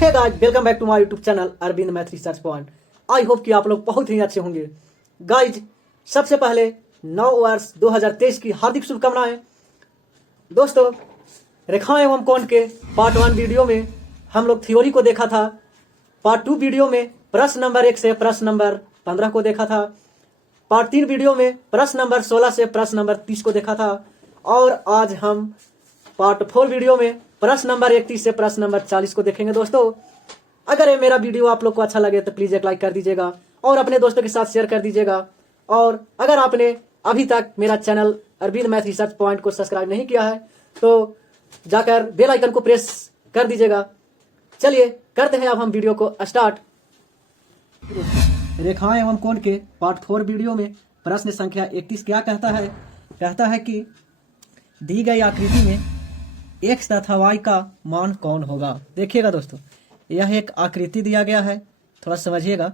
Hey guys, welcome back to my YouTube channel Arvind math research point. I hope कि आप लोग बहुत ही अच्छे होंगे। गाइज, सबसे पहले 9 वर्ष 2023 की हार्दिक शुभकामनाएं। दोस्तों, रेखाएं एवं कोण के पार्ट 1 वीडियो में हम लोग थ्योरी को देखा था। पार्ट 2 वीडियो में प्रश्न नंबर 1 से प्रश्न नंबर 15 को देखा था। पार्ट 3 वीडियो में प्रश्न नंबर 16 से प्रश्न नंबर 30 को देखा था। और आज हम पार्ट 4 वीडियो में प्रश्न नंबर 31 से प्रश्न नंबर 40 को देखेंगे। दोस्तों, अगर ये मेरा वीडियो आप लोग को अच्छा लगे तो प्लीज एक लाइक कर दीजिएगा और अपने दोस्तों के साथ शेयर कर दीजिएगा। और अगर आपने अभी तक मेरा channel Arvind math research point को सब्सक्राइब नहीं किया है तो जाकर बेल आइकन को प्रेस कर दीजिएगा। चलिए करते हैं अब हम वीडियो को स्टार्ट। रेखाएं एवं कोण के पार्ट 4 वीडियो में प्रश्न संख्या 31 क्या कहता है? कहता है कि दी गई आकृति में x तथा y का मान कौन होगा। देखिएगा दोस्तों, यह एक आकृति दिया गया है, थोड़ा समझिएगा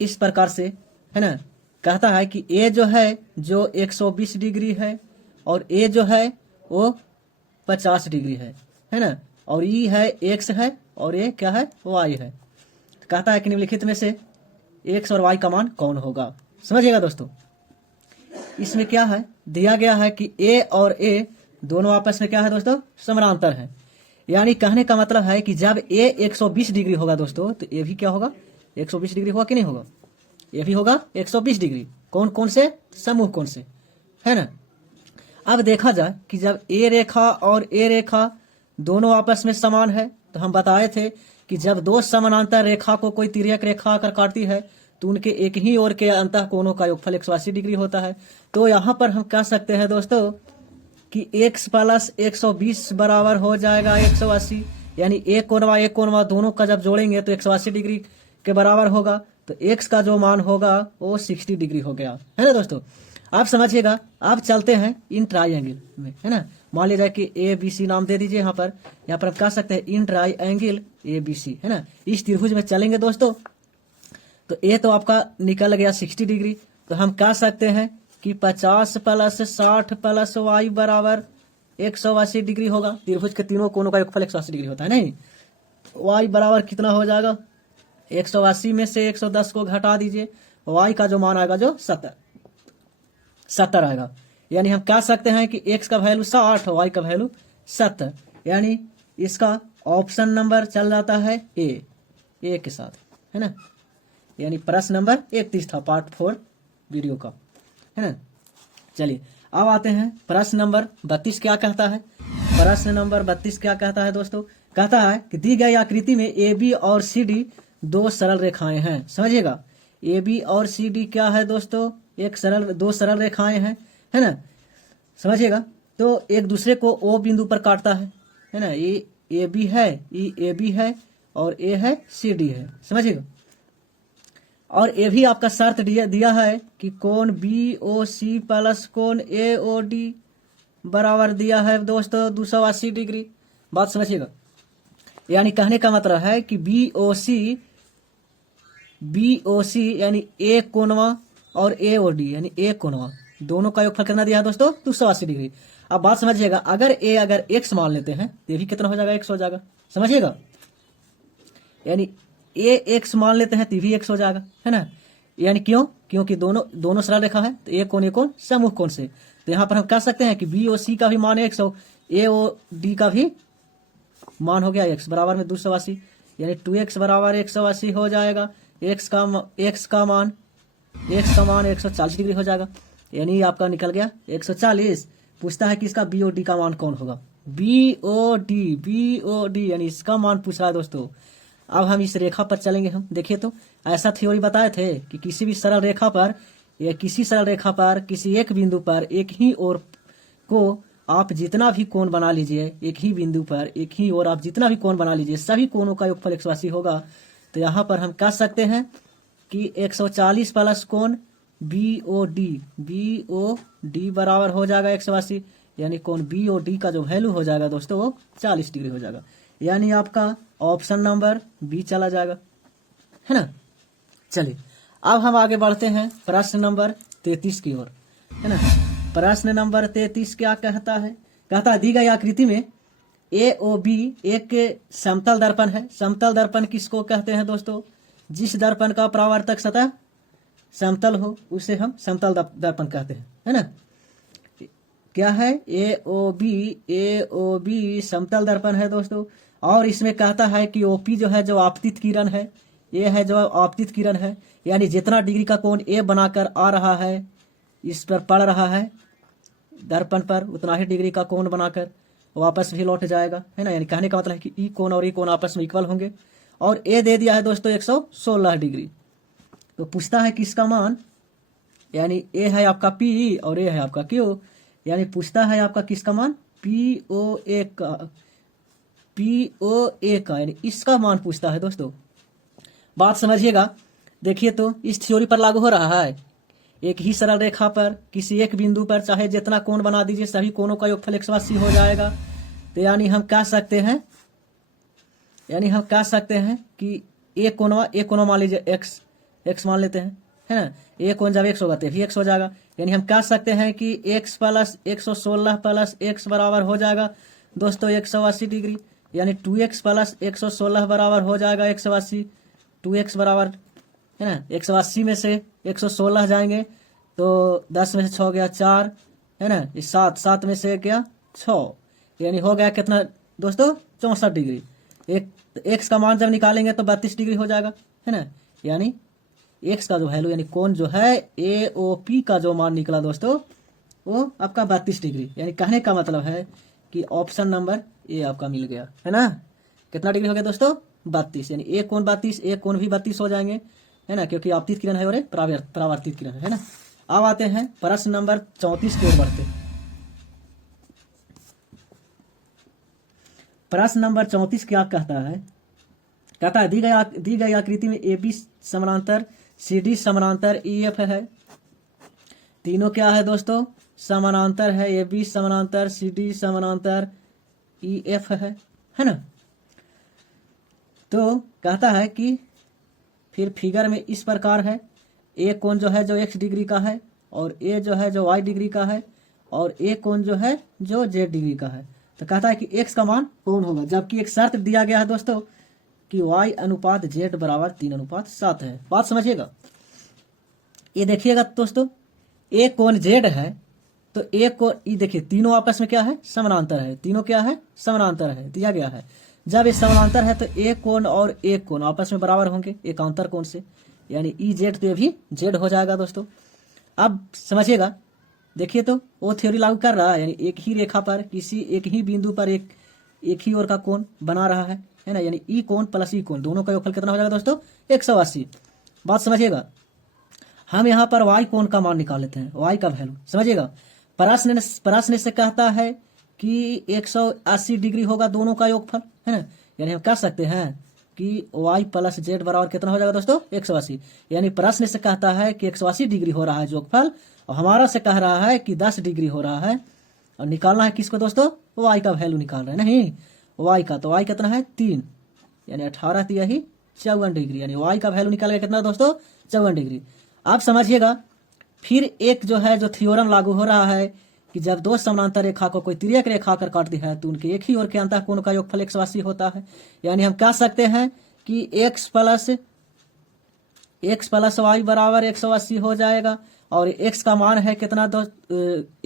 इस प्रकार से, है ना। कहता है कि a जो है जो 120 डिग्री है और a जो है वो 50 डिग्री है ना। और e है x है और a क्या है, y है। कहता है कि निम्नलिखित में से x और y का मान कौन होगा। समझिएगा दोस्तों, इसमें क्या है दिया गया है कि a और a दोनों आपस में क्या है दोस्तों, समानांतर है। यानी कहने का मतलब है कि जब a 120 डिग्री होगा दोस्तों तो a भी क्या होगा, 120 डिग्री होगा कि नहीं होगा, ये भी होगा 120 डिग्री। कौन कौन से, समूह कौन से, है ना। अब देखा जाए कि जब a रेखा और a रेखा दोनों आपस में समान है तो हम बताए थे कि जब दो समानांतर रेखा को कोई तिर्यक रेखा आकर काटती है तो उनके एक ही ओर के अंतः कोणों का योगफल 180 डिग्री होता है। तो यहाँ पर हम कह सकते हैं दोस्तों कि x प्लस 120 बराबर हो जाएगा 180। यानी एक कोणवा दोनों का जब जोड़ेंगे तो 180 डिग्री के बराबर होगा। तो x का जो मान होगा वो 60 डिग्री हो गया, है ना दोस्तों। आप समझिएगा। अब चलते हैं इन ट्राइंगल में, है ना। मान लीजिए कि ABC नाम दे दीजिए। यहाँ पर हम कह सकते हैं इन ट्राइंगल ABC, है ना। इस त्रिभुज में चलेंगे दोस्तों तो A तो आपका निकल गया 60 डिग्री। तो हम कह सकते हैं कि 50 प्लस 60 प्लस y बराबर 180 डिग्री होगा। त्रिभुज के तीनों कोनों का योगफल 180 डिग्री होता है, नहीं। y बराबर कितना हो जाएगा, 180 में से 110 को घटा दीजिए, y का जो मान आएगा जो 70 आएगा। यानी हम कह सकते हैं कि x का वैल्यू 60 y का वैल्यू 70। यानी इसका ऑप्शन नंबर चल जाता है ए के साथ, है ना। यानी प्रश्न नंबर 31 था पार्ट 4 वीडियो का, है ना। चलिए अब आते हैं प्रश्न नंबर 32 क्या कहता है। प्रश्न नंबर 32 क्या कहता है दोस्तों? कहता है कि दी गई आकृति में AB और CD दो सरल रेखाएं हैं। समझिएगा, AB और CD क्या है दोस्तों, दो सरल रेखाएं हैं, है ना। समझिएगा। तो एक दूसरे को O बिंदु पर काटता है ना। ये AB है, ये AB है और A है CD है। समझिएगा। और ये भी आपका शर्त दिया है कि कोण BOC प्लस कोण AOD बराबर दिया है दोस्तों 280 डिग्री। बात समझिएगा। यानी कहने का मतलब है कि BOC यानी A कोणवा और AOD यानी A कोणवा दोनों का योगफल कितना दिया है दोस्तों, 280 डिग्री। अब बात समझिएगा, अगर x मान लेते हैं तो ये भी कितना हो जाएगा, x हो जाएगा। समझिएगा। यानी x मान लेते हैं तो भी x हो जाएगा, है ना। यानी क्योंकि दोनों सरल रेखा है तो एक कोण समूह कोण से। तो यहाँ पर हम कह सकते हैं कि BOC का भी मान x हो, AOD का भी मान हो गया x बराबर में 280। यानी 2x बराबर 180 हो जाएगा। x का मान 140 डिग्री हो जाएगा। यानी आपका निकल गया 140। पूछता है कि इसका BOD का मान कौन होगा। BOD यानी इसका मान पूछ रहा है दोस्तों। अब हम इस रेखा पर चलेंगे। हम देखिए तो ऐसा थ्योरी बताए थे कि किसी भी सरल रेखा पर या किसी सरल रेखा पर किसी एक बिंदु पर एक ही ओर को आप जितना भी कोण बना लीजिए, एक ही बिंदु पर एक ही ओर आप जितना भी कोण बना लीजिए सभी कोणों का योगफल 180 होगा। तो यहाँ पर हम कह सकते हैं कि 140 प्लस कोण BOD बराबर हो जाएगा 180। यानी कोण BOD का जो वैल्यू हो जाएगा दोस्तों वो 40 डिग्री हो जाएगा। यानी आपका ऑप्शन नंबर बी चला जाएगा, है ना। चलिए अब हम आगे बढ़ते हैं प्रश्न नंबर 33 की ओर, है ना। प्रश्न नंबर 33 क्या कहता है? कहता है दी गई आकृति में ए ओ बी एक समतल दर्पण है। समतल दर्पण किसको कहते हैं दोस्तों? जिस दर्पण का परावर्तक सतह समतल हो उसे हम समतल दर्पण कहते हैं, है ना। क्या है? ए ओ बी समतल दर्पण है दोस्तों। और इसमें कहता है कि ओपी जो है, जो आपतित किरण है, ये है जो आपतित किरण है, यानी जितना डिग्री का कोण ए बनाकर आ रहा है, इस पर पड़ रहा है दर्पण पर, उतना ही डिग्री का कोण बनाकर वो आपस में लौट जाएगा, है ना। यानी कहने का मतलब है कि ई कोण और ई कोण आपस में इक्वल होंगे। और ए दे दिया है दोस्तों 116 डिग्री। तो पूछता है किसका मान, यानी ए है आपका पी और ए है आपका क्यू, यानी पूछता है आपका किसका मान? पी ओ ए का, यानी इसका मान पूछता है दोस्तों। बात समझिएगा। देखिए तो इस थ्योरी पर लागू हो रहा है। एक ही सरल रेखा पर किसी एक बिंदु पर चाहे जितना कोण बना दीजिए, सभी कोणों का योगफल 180 हो जाएगा। तो यानी हम कह सकते हैं कि एक कोण मान लीजिए एक्स मान लेते हैं, है ना। एक कोण जब एक्स होगा तो भी एक्स हो जाएगा। यानी हम कह सकते हैं कि एक्स प्लस 116 प्लस एक्स बराबर हो जाएगा दोस्तों 180 डिग्री। यानी 2x प्लस 116 बराबर हो जाएगा 180। 2x बराबर, है ना, 180 में से 116 जाएंगे तो 10 में से 6 गया 4, है ना, 7 में से गया 6, यानी हो गया कितना दोस्तों? 64 डिग्री। एक्स का मान जब निकालेंगे तो 32 डिग्री हो जाएगा, है ना। यानी एक्स का जो वैल्यू, यानी कोण जो है AOP का जो मान निकला दोस्तों, वो आपका 32 डिग्री। यानी कहने का मतलब है कि ऑप्शन नंबर ए आपका मिल गया, है ना। कितना डिग्री हो गया दोस्तों? 32। यानी एक कोण 32, एक कोण भी 32 हो जाएंगे, है ना, क्योंकि आपतित किरण है और परावर्तित किरण है ना। अब आते हैं प्रश्न नंबर 34 की ओर बढ़ते। प्रश्न नंबर 34 क्या कहता है? कहता है दी गई आकृति में AB समानांतर CD समानांतर EF है। तीनों क्या है दोस्तों? समानांतर है। AB समानांतर CD समानांतर EF है ना। तो कहता है कि फिर फिगर में इस प्रकार है, एक कोण जो है जो x डिग्री का है, और ए जो है जो y डिग्री का है, और एक कोण जो है जो z डिग्री का है। तो कहता है कि x का मान कौन होगा, जबकि एक शर्त दिया गया है दोस्तों कि y अनुपात z बराबर 3:7 है। बात समझिएगा। ये देखिएगा दोस्तों, एक कोण z है तो एक कोण, ये देखिए तीनों आपस में क्या है? समानांतर है। तीनों क्या है? समानांतर है, दिया गया है। जब ये समानांतर है तो एक कोण और एक कोण आपस में बराबर होंगे एकांतर कोण से, यानी ई जेड तो ये भी जेड हो जाएगा दोस्तों। अब समझिएगा, देखिए तो वो थ्योरी लागू कर रहा है, यानी एक ही रेखा पर किसी एक ही बिंदु पर एक ही ओर का कोण बना रहा है ना। यानी ई कोण प्लस ई कोण दोनों का योगफल कितना हो जाएगा दोस्तों? 180। बात समझिएगा। हम यहाँ पर y कोण का मान निकाल लेते हैं, y का वैल्यू समझिएगा। प्रश्न से कहता है कि 180 डिग्री होगा दोनों का योगफल, है ना। यानी हम कह सकते हैं कि y प्लस जेड बराबर कितना हो जाएगा दोस्तों? 180। यानी प्रश्न से कहता है कि 180 डिग्री हो रहा है योगफल, और हमारा से कह रहा है कि 10 डिग्री हो रहा है। और निकालना है किसको दोस्तों? y का वैल्यू निकाल रहे हैं, नहीं y का। तो y कितना है? 3, यानी 18 दिया ही 54 डिग्री। यानी y का वैल्यू निकालेगा कितना दोस्तों? 54 डिग्री। आप समझिएगा। फिर एक जो है जो थ्योरम लागू हो रहा है कि जब दो समानांतर रेखा को कोई तिर्यक रेखा कर काटती है तो उनके एक ही ओर के अंतःकोण का योगफल 180 होता है। यानी हम कह सकते हैं कि x प्लस y बराबर 180 हो जाएगा। और x का मान है कितना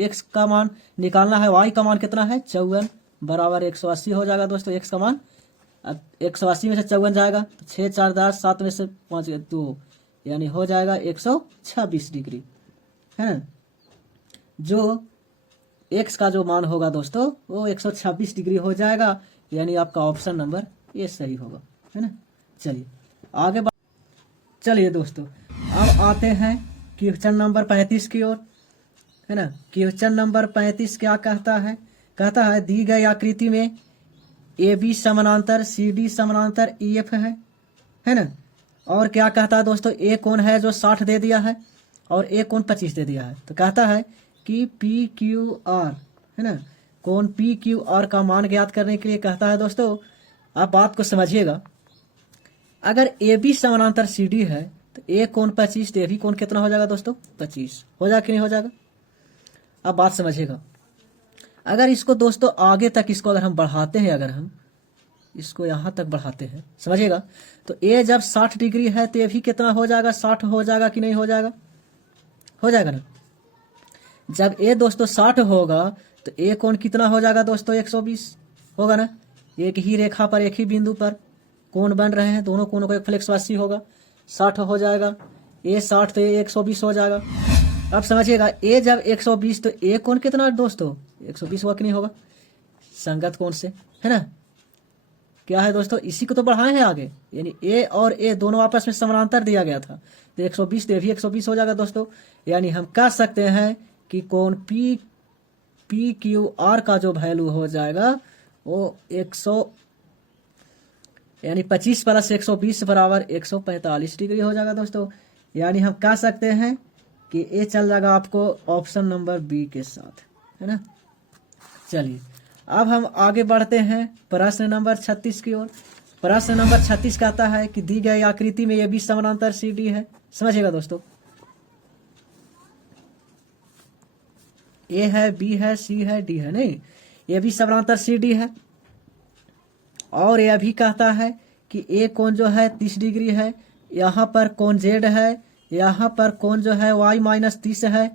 x का मान निकालना है, y का मान कितना है? 54 बराबर 180 हो जाएगा दोस्तों। x का मान 180 में से 54 जाएगा तो 6 4 10, 7 में से 5 2, यानी हो जाएगा 126 डिग्री, है ना। जो x का जो मान होगा दोस्तों वो 126 डिग्री हो जाएगा। यानी आपका ऑप्शन नंबर ये सही होगा, है ना। चलिए आगे चलिए दोस्तों, अब आते हैं क्वेश्चन नंबर 35 की ओर, है ना। क्वेश्चन नंबर 35 क्या कहता है? कहता है दी गई आकृति में AB समानांतर CD समानांतर EF है ना। और क्या कहता है दोस्तों? एक कोण है जो 60 दे दिया है और एक कोण 25 दे दिया है। तो कहता है कि PQR, है ना, कोण PQR का मान ज्ञात करने के लिए कहता है दोस्तों। आप बात को समझिएगा। अगर AB समानांतर CD है तो एक कोण 25, तो AB कोण कितना हो जाएगा दोस्तों? 25 हो जाएगा कि नहीं हो जाएगा? अब बात समझिएगा। अगर इसको दोस्तों आगे तक इसको अगर हम बढ़ाते हैं, अगर हम इसको यहाँ तक बढ़ाते हैं, समझिएगा, तो ए जब 60 डिग्री है तो ये भी कितना हो जाएगा, 60 हो जाएगा कि नहीं हो जाएगा, हो जाएगा ना। जब ए दोस्तों 60 होगा तो ए कोण कितना हो जाएगा दोस्तों, 120 होगा ना। एक ही रेखा पर एक ही बिंदु पर कोण बन रहे हैं, दोनों कोणों का एक फल 180 होगा, 60 हो जाएगा। ए 60 तो ए 120 हो जाएगा। अब समझिएगा ए जब 120 तो ए कोण कितना दोस्तों, 120 होगा कि नहीं होगा, संगत कोण से, है ना। क्या है दोस्तों, इसी को तो बढ़ाए हैं आगे, यानी ए और ए दोनों आपस में समानांतर दिया गया था, तो 120 तो भी 120 हो जाएगा दोस्तों। यानी हम कह सकते हैं कि कोण पी क्यू आर का जो वैल्यू हो जाएगा वो 100 यानी 25 प्लस 120 बराबर 145 डिग्री हो जाएगा दोस्तों। यानी हम कह सकते हैं कि ए चल जाएगा आपको ऑप्शन नंबर बी के साथ, है ना। चलिए अब हम आगे बढ़ते हैं प्रश्न नंबर 36 की ओर। प्रश्न नंबर 36 कहता है कि दी गई आकृति में ये भी समानांतर सी डी है। समझिएगा दोस्तों, ए है, बी है, सी है, डी है, नहीं, ये भी समानांतर सी डी है। और यह भी कहता है कि ए कोण जो है 30 डिग्री है, यहाँ पर कोण जेड है, यहाँ पर कोण जो है वाई माइनस 30 है,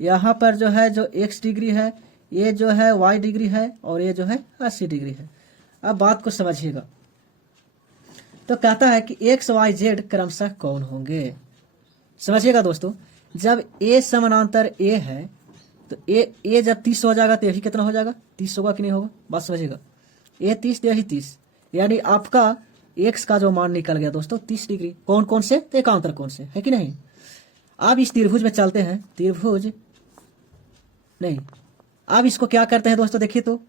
यहाँ पर जो है जो एक्स डिग्री है, ये जो है वाई डिग्री है, और ये जो है 80 डिग्री है। अब बात को समझिएगा, तो कहता है कि एक्स वाई जेड क्रमशः कौन होंगे। समझिएगा दोस्तों, जब ए समानांतर ए है तो ए जब 30 हो जाएगा तो ये भी कितना हो जाएगा, 30 होगा कि नहीं होगा, बात समझिएगा। ए 30 तो यही 30, यानी आपका एक्स का जो मान निकल गया दोस्तों 30 डिग्री। कौन कौन से, तो एकांतर कोण से, है कि नहीं। अब इस त्रिभुज में चलते हैं, त्रिभुज नहीं, अब इसको क्या करते हैं दोस्तों, देखिए तो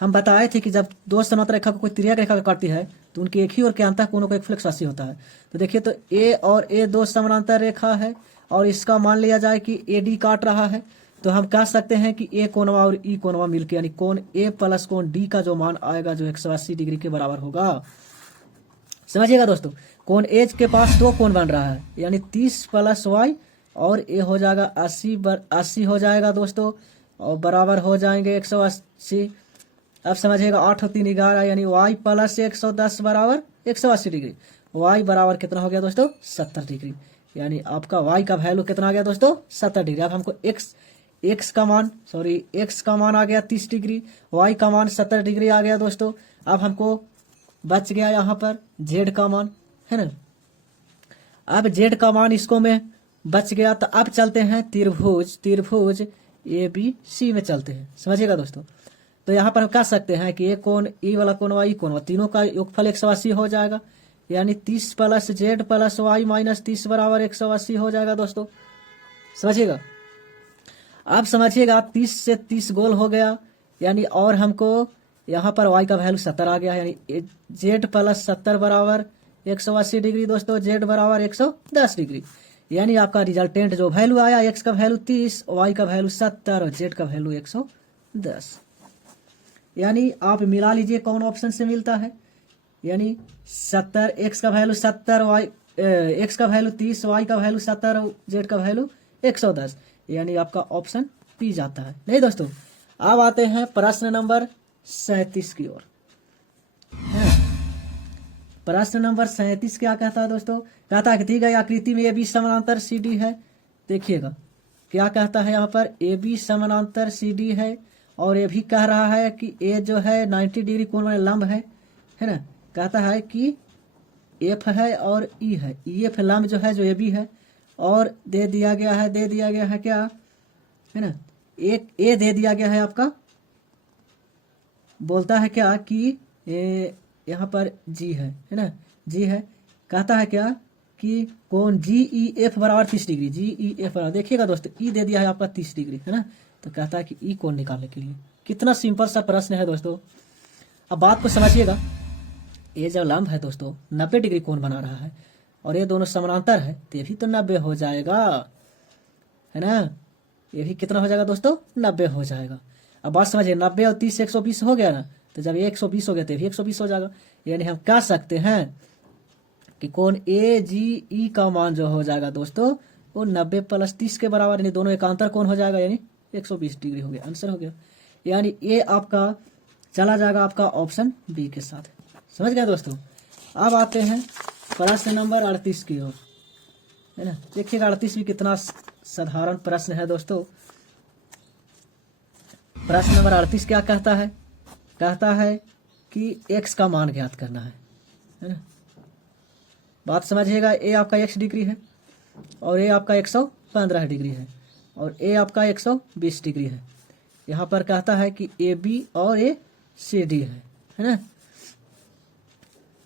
हम बताए थे कि जब दो समांतर रेखा को कोई तिर्यक रेखा काटती है तो उनके एक ही और के अंतः कोणों का एक फल 180 होता है। तो देखिए तो ए और ए दो समानांतर रेखा है, और इसका मान लिया जाए कि ए डी काट रहा है, तो हम कह सकते हैं कि ए कोणवा और ई कोणवा मिलकर यानी कोण ए प्लस कोण डी का जो मान आएगा जो 180 डिग्री के बराबर होगा। समझिएगा दोस्तों, कोण ए के पास दो कोण बन रहा है, यानी 30 प्लस वाई और ए हो जाएगा 80 हो जाएगा दोस्तों, और बराबर हो जाएंगे 180। अब समझिएगा 8 और 3 11, यानी वाई प्लस 110 बराबर 180 डिग्री। वाई बराबर कितना हो गया दोस्तों, 70 डिग्री। यानी आपका वाई का वैल्यू कितना आ गया दोस्तों, 70 डिग्री। अब हमको एक्स का मान आ गया 30 डिग्री, वाई का मान 70 डिग्री आ गया दोस्तों। अब हमको बच गया यहाँ पर जेड का मान, है ना। अब जेड का मान इसको में बच गया, तो अब चलते हैं त्रिभुज ए बी सी में चलते हैं। समझिएगा दोस्तों, तो यहाँ पर हम कह सकते हैं कि ये कोण ई वाला कोण वाई कोण तीनों का योगफल 180 हो जाएगा, यानी 30 plus Z plus Y minus 30 बराबर 180 हो जाएगा दोस्तों। समझिएगा, अब समझिएगा 30 से 30 गोल हो गया, यानी और हमको यहाँ पर y का वैल्यू 70 आ गया, यानी जेड प्लस 70 बराबर 180 डिग्री दोस्तों, जेड बराबर 110 डिग्री। यानी आपका रिजल्टेंट जो वैल्यू आया, x का वैल्यू 30, y का वैल्यू 70 और z का वैल्यू 110। यानी आप मिला लीजिए कौन ऑप्शन से मिलता है, यानी 70, x का वैल्यू 70, x का वैल्यू 30, y का वैल्यू 70 और z का वैल्यू 110, यानी आपका ऑप्शन पी जाता है। नहीं दोस्तों, अब आते हैं प्रश्न नंबर 37 की ओर। प्रश्न नंबर 37 क्या कहता है दोस्तों, कहता है कि दी गई आकृति में ए बी समानांतर सी डी है। देखिएगा क्या कहता है यहाँ पर, ए बी समानांतर सी डी है, और ये भी कह रहा है कि ए जो है 90 डिग्री कोण वाले लंब है ना। कहता है कि एफ है और ई है, ई एफ लंब जो है जो ए बी है, और दे दिया गया है क्या, है ना, एक ए दे दिया गया है आपका, बोलता है क्या कि यहाँ पर जी है ना, जी है। कहता है क्या कि कोण जी ई एफ बराबर 30 डिग्री, जी ई एफ बराबर, देखिएगा दोस्तों ई दे दिया है आपका 30 डिग्री, है ना। तो कहता है कि ई कोण निकालने के लिए, कितना सिंपल सा प्रश्न है दोस्तों। अब बात को समझिएगा, ये जो लंब है दोस्तों 90 डिग्री कोण बना रहा है, और ये दोनों समानांतर है, तो ये भी तो 90 हो जाएगा, है ना। ये भी कितना हो जाएगा दोस्तों, 90 हो जाएगा। अब बात समझिए, 90 और 30 120 हो गया ना, तो जब ये 120 हो गया तो ये भी 120 हो जाएगा। यानी हम कह सकते हैं कि कोण ए जी ई का मान जो हो जाएगा दोस्तों वो 90 प्लस 30 के बराबर, यानी दोनों एकांतर कोण हो जाएगा, यानी 120 डिग्री हो गया, आंसर हो गया। यानी ये आपका चला जाएगा आपका ऑप्शन बी के साथ। समझ गए दोस्तों। अब आते हैं प्रश्न नंबर 38 की ओर, है ना। देखिएगा 38 भी कितना साधारण प्रश्न है दोस्तों। प्रश्न नंबर 38 क्या कहता है? कहता है कि x का मान ज्ञात करना है ना। बात समझिएगा, ए आपका x डिग्री है और ए आपका 115 डिग्री है और ए आपका 120 डिग्री है। यहाँ पर कहता है कि ए बी और ए सी डी है ना।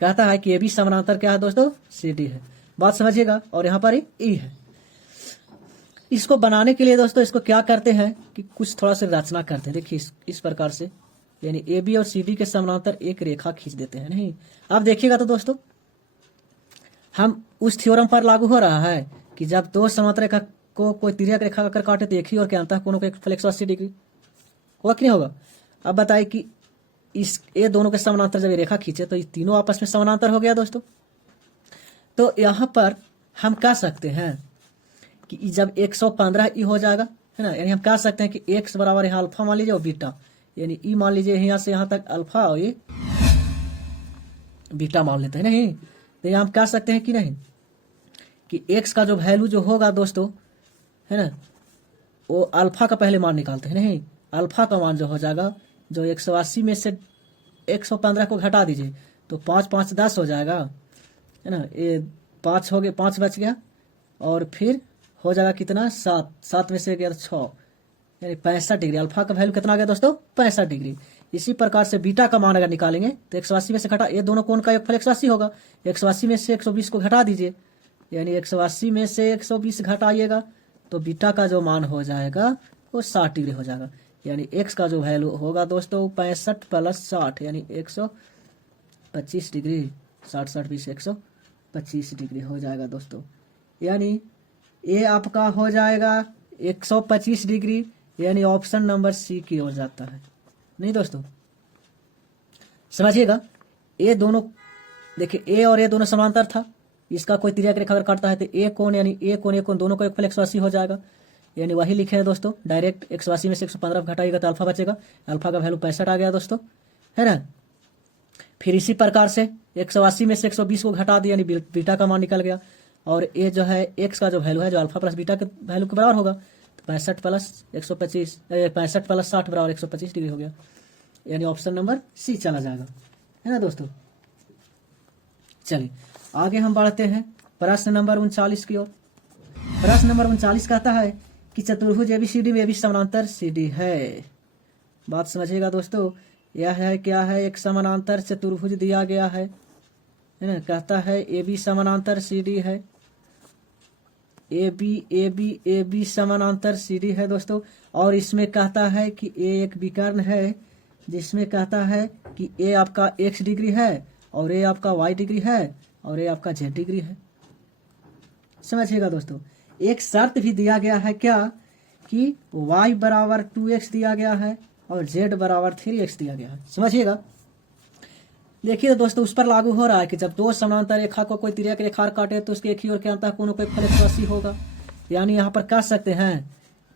कहता है कि ए बी समानांतर क्या है दोस्तों? सी डी है। बात समझिएगा। और यहाँ पर ई है। इसको बनाने के लिए दोस्तों इसको क्या करते हैं कि कुछ थोड़ा सा रचना करते हैं। देखिए इस प्रकार से, यानी ए बी और सी डी के समानांतर एक रेखा खींच देते हैं। नहीं, अब देखिएगा तो दोस्तों हम उस थ्योरम पर लागू हो रहा है कि जब दो समांतर रेखा को कोई तिर्यक रेखा अगर काटे तो एक ही और के अंतः कोणों का एक 180 डिग्री होगा कि नहीं होगा। अब बताइए कि इस ये दोनों के समानांतर जब ये रेखा खींचे तो ये तीनों आपस में समानांतर हो गया दोस्तों। तो यहाँ पर हम कह सकते हैं कि जब 115 ई हो जाएगा, है ना, यानी हम कह सकते हैं कि x बराबर यहाँ अल्फा मान लीजिए और बीटा, यानी ई मान लीजिए यहाँ से यहाँ तक अल्फा और ये बीटा मान लेते हैं। नहीं तो यहाँ हम कह सकते हैं कि नहीं कि x का जो वैल्यू जो होगा दोस्तों, है ना, वो अल्फा का पहले मान निकालते हैं। नहीं, अल्फा का मान जो हो जाएगा, जो 180 में से 115 को घटा दीजिए तो 5 5 10 हो जाएगा, है ना। ये 5 हो गए, 5 बच गया और फिर हो जाएगा कितना 7, 7 में से गया 6, यानी 65 डिग्री। अल्फा का वैल्यू कितना आ गया दोस्तों? 65 डिग्री। इसी प्रकार से बीटा का मान अगर निकालेंगे तो 180 में से घटा, ये दोनों कोण का योगफल 180 होगा। 180 में से 120 को घटा दीजिए, यानी 180 में से 120 घटाइएगा तो बीटा का जो मान हो जाएगा वो 60 डिग्री हो जाएगा। यानी x का जो वैल्यू होगा दोस्तों 65 + 60 यानी 125 डिग्री। 60 60 20 125 डिग्री हो जाएगा दोस्तों। यानी ये आपका हो जाएगा 125 डिग्री, यानी ऑप्शन नंबर सी की ओर जाता है। नहीं दोस्तों, समझिएगा। ये दोनों देखिए, ए और ए दोनों समांतर था। इसका कोई तिर्यक रेखा अगर काटता है तो ए कोण यानी ए कोण दोनों का योगफल 180 हो जाएगा। यानी वही लिखे हैं दोस्तों, डायरेक्ट 180 में से 115 घटाइएगा तो अल्फा बचेगा। अल्फा का वैल्यू 65 आ गया दोस्तों, है ना। फिर इसी प्रकार से 180 में से 120 को घटा दिया, यानी बीटा का मान निकल गया। और ये जो है एक्स का जो वैल्यू है जो अल्फा प्लस बीटा के वैल्यू के बराबर होगा, तो 65 + 125 65 + 60 बराबर 125 डिग्री हो गया। यानी ऑप्शन नंबर सी चला जाएगा, है ना दोस्तों। चलिए आगे हम बढ़ते हैं प्रश्न नंबर 39 की ओर। प्रश्न नंबर 39 कहता है कि चतुर्भुज एबीसीडी में भी समानांतर सीडी है। बात समझिएगा दोस्तों। यह है क्या है, एक समानांतर चतुर्भुज दिया गया है ना। कहता है ए बी समानांतर सीडी है। ए बी समानांतर सीडी है दोस्तों। और इसमें कहता है कि ए एक विकर्ण है जिसमें कहता है कि ए आपका x डिग्री है और ए आपका y डिग्री है और ए आपका z डिग्री है। समझिएगा दोस्तों। एक शर्त भी दिया गया है क्या, कि y बराबर 2x दिया गया है और z बराबर 3x दिया गया है। समझिएगा। देखिए तो दोस्तों उस पर लागू हो रहा है कि जब दो समानांतर रेखा को कोई तिर्यक रेखा काटे तो उसके एक ही ओर के अंतः कोणों का योगफल 180 होगा। यानी यहाँ पर कह सकते हैं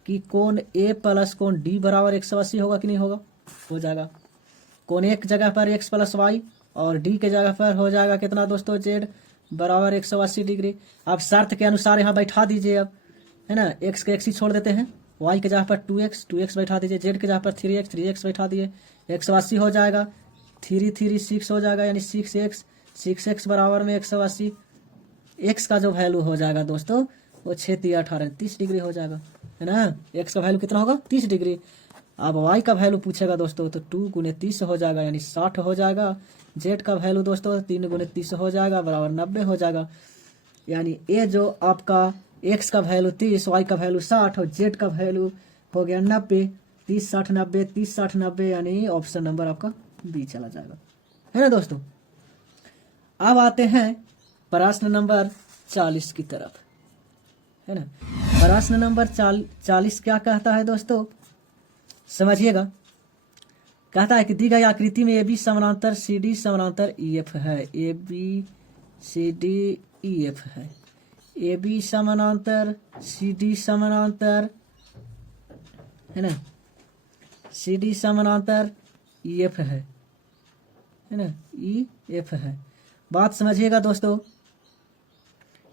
कि कोण a + कोण d बराबर 180 होगा कि नहीं होगा, हो जाएगा। कोण एक जगह पर x + y और d के जगह पर हो जाएगा कितना दोस्तों, z बराबर 180 डिग्री। अब शर्त के अनुसार यहाँ बैठा दीजिए, अब है ना, x के x ही छोड़ देते हैं, y के जगह पर 2x बैठा दीजिए, z के जगह पर 3x बैठा दिए, 180 हो जाएगा। 3 3 6 हो जाएगा, यानी 6x बराबर में 180। x का जो वैल्यू हो जाएगा दोस्तों वो 6 3 18 30 डिग्री हो जाएगा, है ना। x का वैल्यू कितना होगा, 30 डिग्री। अब y का वैल्यू पूछेगा दोस्तों तो 2 × 30 हो जाएगा, यानी 60 हो जाएगा। z का वैल्यू दोस्तों 3 × 30 हो जाएगा बराबर 90 हो जाएगा। यानी ये जो आपका x का वैल्यू 30, y का वैल्यू 60 और z का वैल्यू हो गया 90। 30 60 90 30 60 90, यानी ऑप्शन नंबर आपका बी चला जाएगा, है ना दोस्तों। अब आते हैं प्रश्न नंबर 40 की तरफ, है ना। प्रश्न नंबर 40 क्या कहता है दोस्तों, समझिएगा। कहता है कि दी गई आकृति में ए बी समानांतर सी डी समानांतर ई एफ है। A B C D E F है। ए बी समानांतर सी डी समानांतर, है ना, सी डी समानांतर ई एफ है ना, ई एफ है। बात समझिएगा दोस्तों,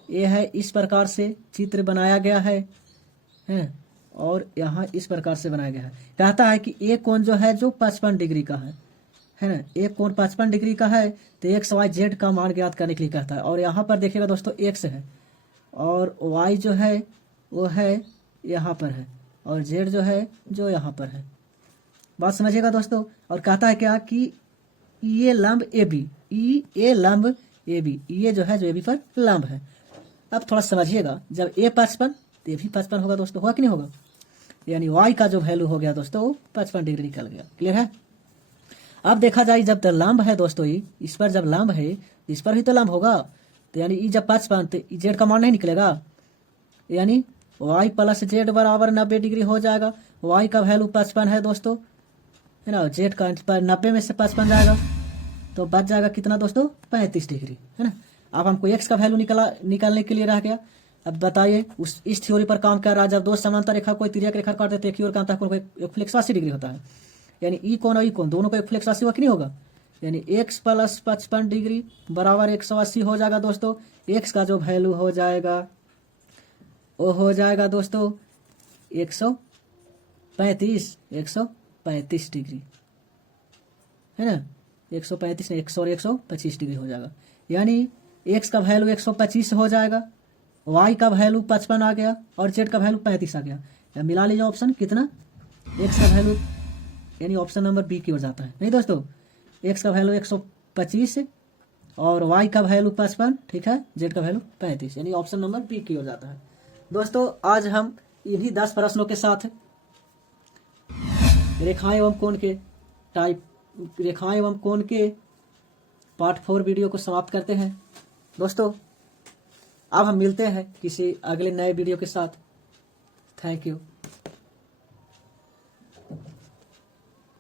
ये है इस प्रकार से चित्र बनाया गया है और यहाँ इस प्रकार से बनाया गया है। कहता है कि एक कोण जो है जो 55 डिग्री का है ना, एक कोण 55 डिग्री का है तो एक्स वाई जेड का मान ज्ञात करने के लिए कहता है। और यहाँ पर देखिएगा दोस्तों एक्स है और वाई जो है वो है यहाँ पर है और जेड जो है जो यहाँ पर है। बात समझिएगा दोस्तों। और कहता है क्या कि ये लंब ए बी, ये लंब ए बी, ये जो है जो ए बी पर लंब है। अब थोड़ा समझिएगा, जब ए 55 तो ये भी 55 होगा दोस्तों, होगा कि नहीं होगा? यानी वाई का जो वैल्यू हो गया दोस्तों वो 55 डिग्री निकल गया। क्लियर है? अब देखा जाए जब लंब है दोस्तों, इस पर जब लंब है इस पर ही तो लंब होगा, तो यानी ई जब 55 तो जेड का मान नहीं निकलेगा, यानी वाई प्लस जेड बराबर 90 डिग्री हो जाएगा। वाई का वैल्यू 55 है दोस्तों, है ना, जेड का 90 में से 55 जाएगा तो बच जाएगा कितना दोस्तों? 35 डिग्री, है ना। अब हमको एक्स का वैल्यू निकालने के लिए रह गया। अब बताइए इस थ्योरी पर काम कर रहा है, जब दो समांतर रेखा कोई तिर्यक रेखा काटते तो एक ही ओर का अंतः कोण एक फुल 180 डिग्री होता है, यानी ई कोण और ई कोण दोनों को एक फुल 180 हुआ कि नहीं होगा? यानी एक्स प्लस 55 डिग्री बराबर 180 हो जाएगा दोस्तों। एक्स का जो वैल्यू हो जाएगा वो हो जाएगा दोस्तों 135 डिग्री, है ना, 135 नहीं 100 और 125 डिग्री हो जाएगा। यानी एक्स का वैल्यू 125 हो जाएगा, वाई का वैल्यू 55 आ गया और जेड का वैल्यू 35 आ गया। या मिला लीजिए ऑप्शन कितना, एक्स का वैल्यू यानी ऑप्शन नंबर बी की ओर जाता है। नहीं दोस्तों, एक्स का वैल्यू 125 और वाई का वैल्यू 55, ठीक है, जेड का वैल्यू 35, यानी ऑप्शन नंबर बी की ओर जाता है। दोस्तों आज हम इन्हीं 10 प्रश्नों के साथ रेखाएं एवं कोण के पार्ट 4 वीडियो को समाप्त करते हैं। दोस्तों अब हम मिलते हैं किसी अगले नए वीडियो के साथ। Thank you.